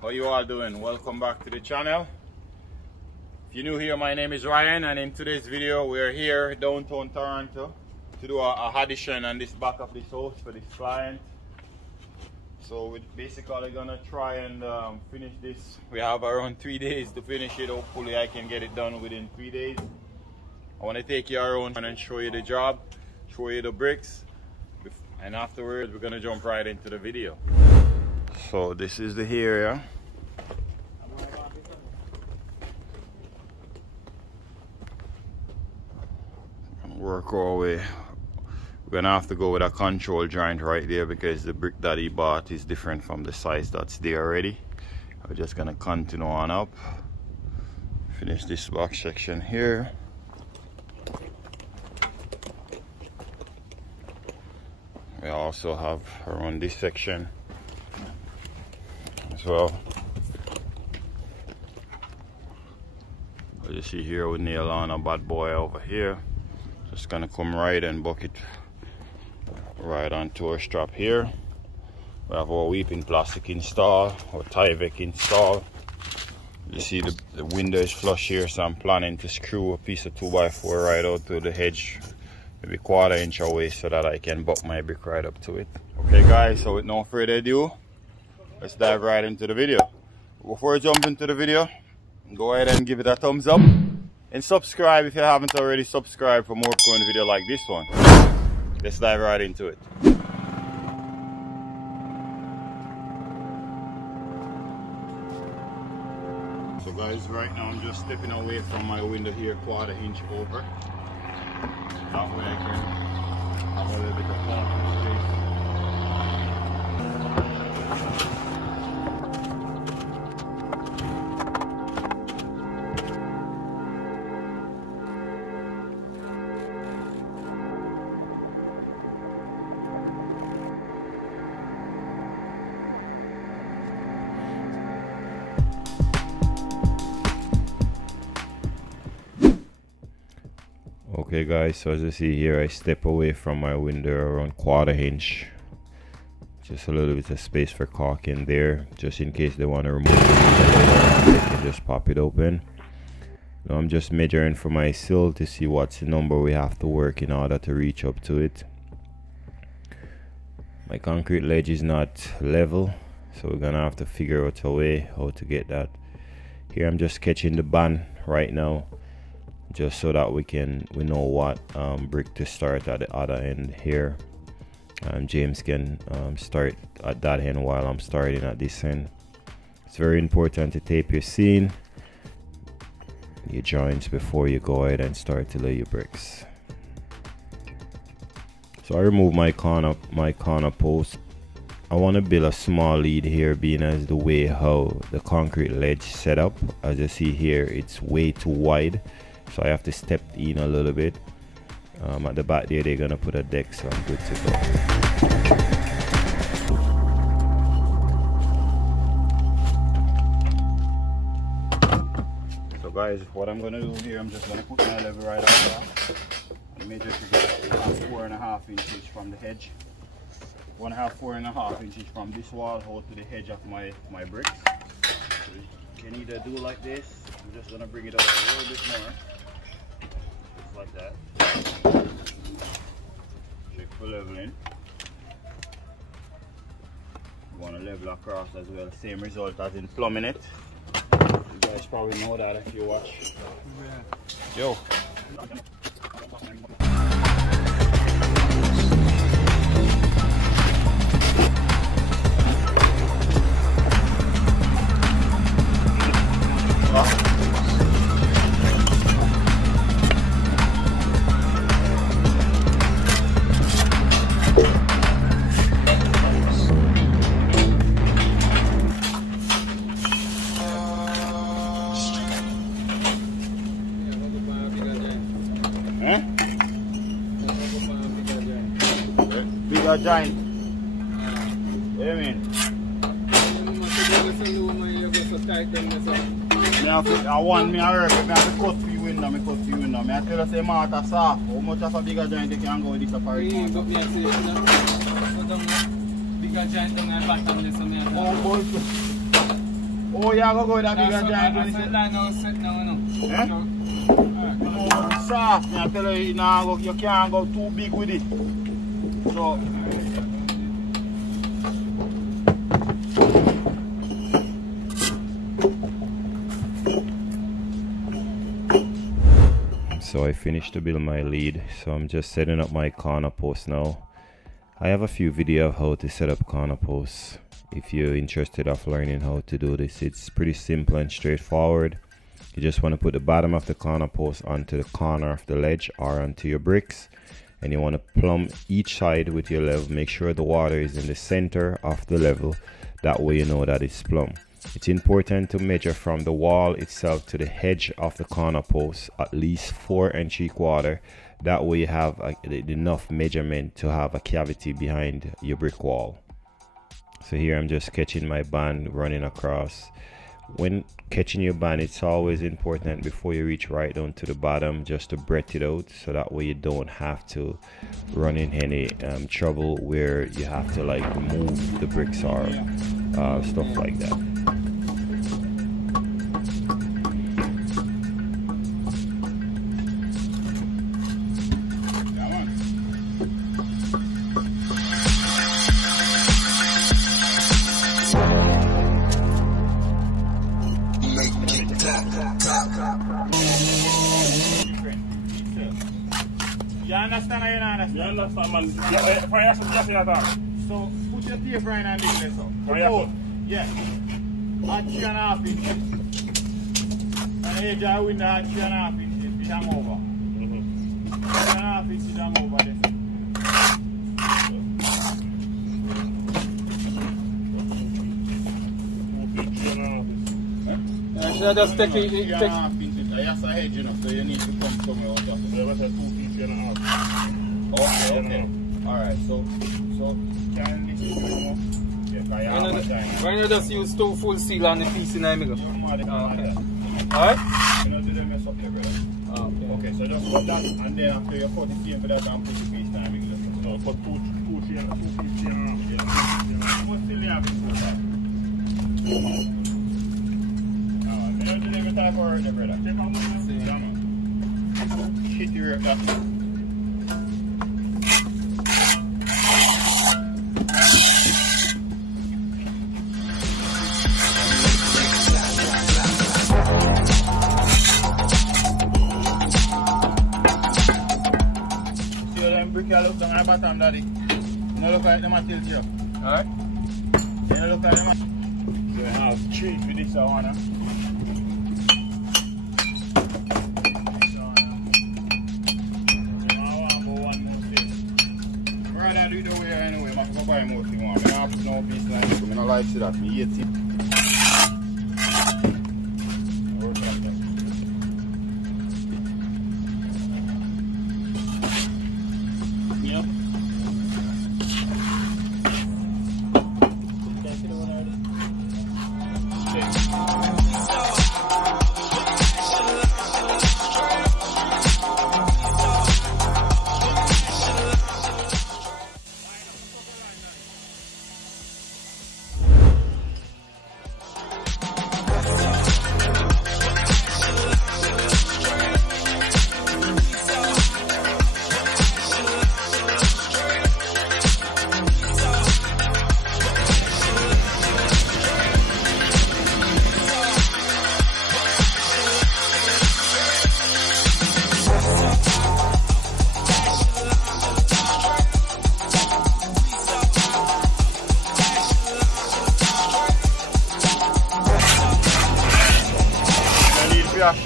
How you all doing? Welcome back to the channel. If you're new here, my name is Ryan, and in today's video we're here downtown Toronto to do a addition on this back of this house for this client. So we're basically gonna try and finish this. We have around 3 days to finish it. Hopefully I can get it done within 3 days. I want to take you around and show you the job, show you the bricks, and afterwards we're gonna jump right into the video. So this is the area. Work our way. We're gonna have to go with a control joint right there because the brick that he bought is different from the size that's there already. We're just gonna continue on up, finish this box section here. We also have around this section as well. As you see here, we nail on a bad boy over here. Just gonna come right and bucket right onto our strap here. We have our weeping plastic installed, our Tyvek installed. You see the window is flush here, so I'm planning to screw a piece of 2x4 right out to the hedge, maybe 1/4 inch away, so that I can butt my brick right up to it. Okay guys, so with no further ado, let's dive right into the video. Before I jump into the video, go ahead and give it a thumbs up and subscribe if you haven't already subscribed for more upcoming video like this one. Let's dive right into it. So guys, right now I'm just stepping away from my window here, 1/4 inch over. That way I can have a little bit of parking space. Okay guys, so as you see here, I step away from my window around 1/4 inch. Just a little bit of space for caulking there, just in case they want to remove it, they can just pop it open. Now I'm just measuring for my sill to see what's the number we have to work in order to reach up to it. My concrete ledge is not level, so we're gonna have to figure out a way how to get that. Here I'm just sketching the band right now, just so that we know what brick to start at the other end here. James can start at that end while I'm starting at this end. It's very important to tape your seam, your joints, before you go ahead and start to lay your bricks. So I remove my corner post. I want to build a small lead here, being as the way how the concrete ledge set up. As you see here, it's way too wide, so I have to step in a little bit. At the back there, they're gonna put a deck, so I'm good to go. So guys, what I'm gonna do here, I'm just gonna put my level right out there and measure to get 4.5 inches from the hedge. 4.5 inches from this wall out to the edge of my bricks. So you can either do like this. I'm just gonna bring it up a little bit more. Like that. Check for leveling. You want to level across as well, same result as in plumbing it. You guys probably know that if you watch. Yo. Bigger giant. Yeah, man. I want me to work, I have to cut for you window, I cut for you window. I tell you say Martha soft, how much of a bigger giant you can go with this apart? Bigger giant down at bottom, so Oh, you go with that big giant 27? Eh? No, it's soft. I tell you, you can't go too big with it. So, So I finished to build my lead, so I'm just setting up my corner post now. I have a few videos of how to set up corner posts. If you're interested of learning how to do this, it's pretty simple and straightforward. You just want to put the bottom of the corner post onto the corner of the ledge or onto your bricks, and you want to plumb each side with your level. Make sure the water is in the center of the level, that way you know that it's plumb. It's important to measure from the wall itself to the edge of the corner post at least 4 3/4. That way you have enough measurement to have a cavity behind your brick wall. So here I'm just sketching my band running across. When catching your band, it's always important before you reach right down to the bottom just to breadth it out, so that way you don't have to run in any trouble where you have to like move the bricks or stuff like that. You understand or you don't understand? You understand, man. So, put your tape right on this so. Yeah. At 3.5 inches. And the edge of the window at 3.5 inches. It am over. 3.5 inches am over this. should I just take it? That's a hedge, you know, so you need to come somewhere out of it. There was a 2 feet and a half. Okay. Alright, so can this is more? Why not just use 2 full seal on the piece in the middle? Okay. Alright? You know, do they mess up there, brother? Okay, so just put that, and then after you cut the same for that and put the piece in the middle. So put 2 feet and a half. What's still there before that? You know, do they even talk for the brother? Check out what you see. Shit, you're that. Brick you look down at the bottom, daddy. You know, look at them at tilt here. Alright? You know, look at them at... So you have 3 for this one. Rather do it the way anyway, I have to go buy more thing. I don't have to know piece like this. I don't like to see that. I hate it.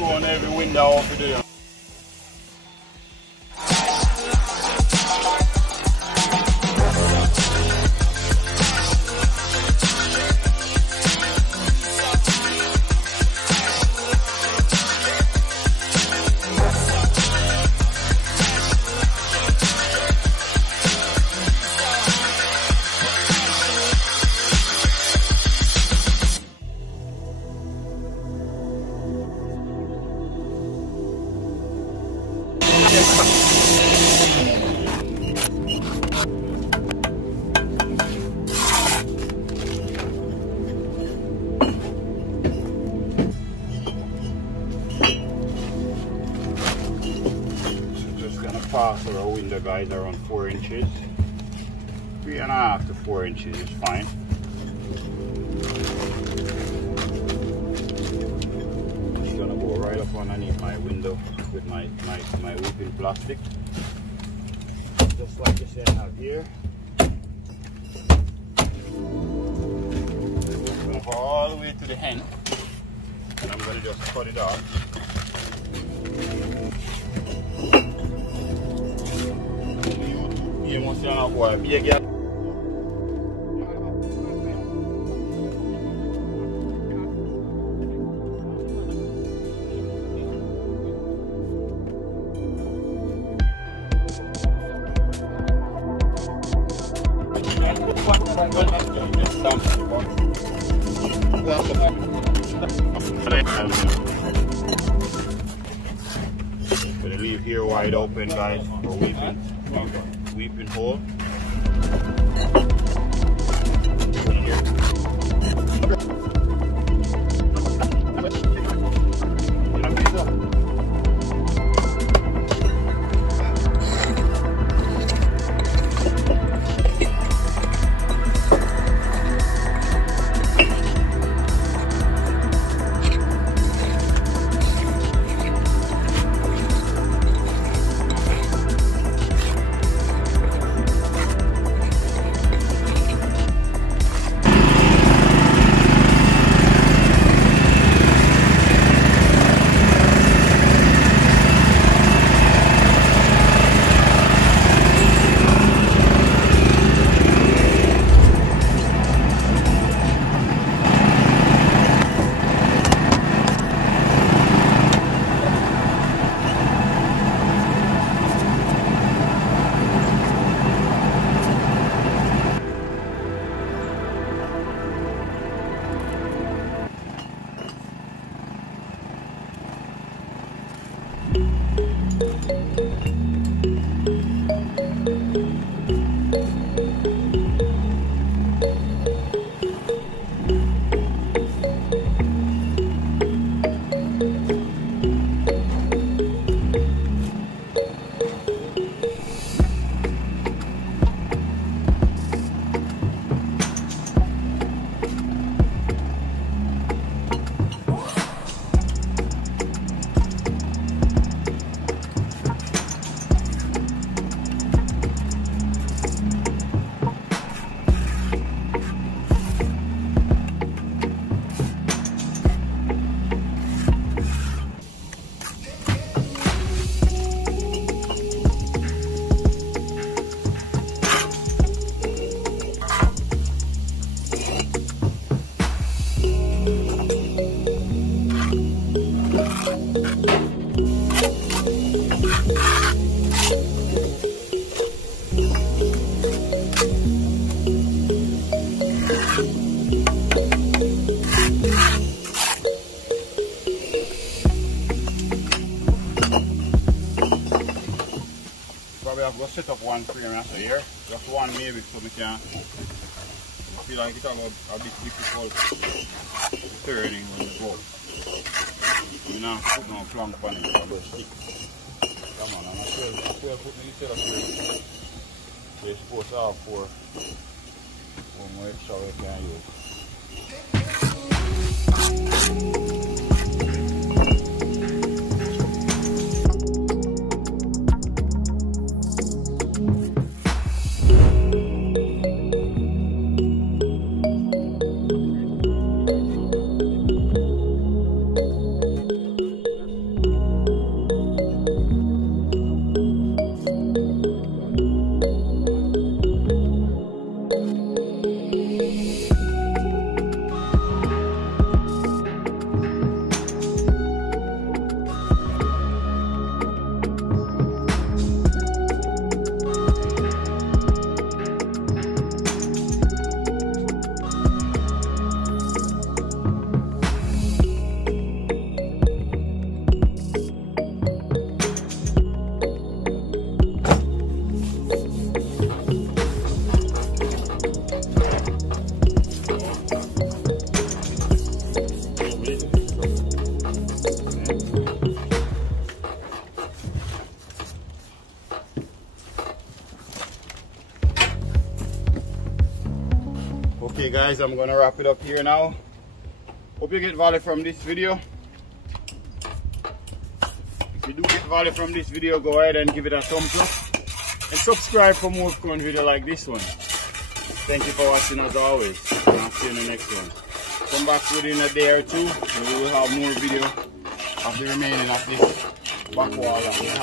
On every window over there. across our window, guys, around 4 inches. 3.5 to 4 inches is fine. I'm just gonna go right up underneath my window with my weeping plastic, just like you see I have here. I'm gonna go all the way to the end, and I'm gonna just cut it off. You must have boy, be a gap. Gonna leave here wide open, guys, for weeping hole. I've got to set up one frame after here, just one maybe, so we can feel like it's a bit difficult turning when you go. You know, put no plank on it, so just stick. Come on, I'm not sure put me instead of here. You're supposed to have one more extra we can use. Okay guys, I'm gonna wrap it up here now. Hope you get value from this video. If you do get value from this video, go ahead and give it a thumbs up and subscribe for more upcoming video like this one. Thank you for watching as always, and I'll see you in the next one. Come back within a day or two and we will have more video of the remaining of this back wall that we have.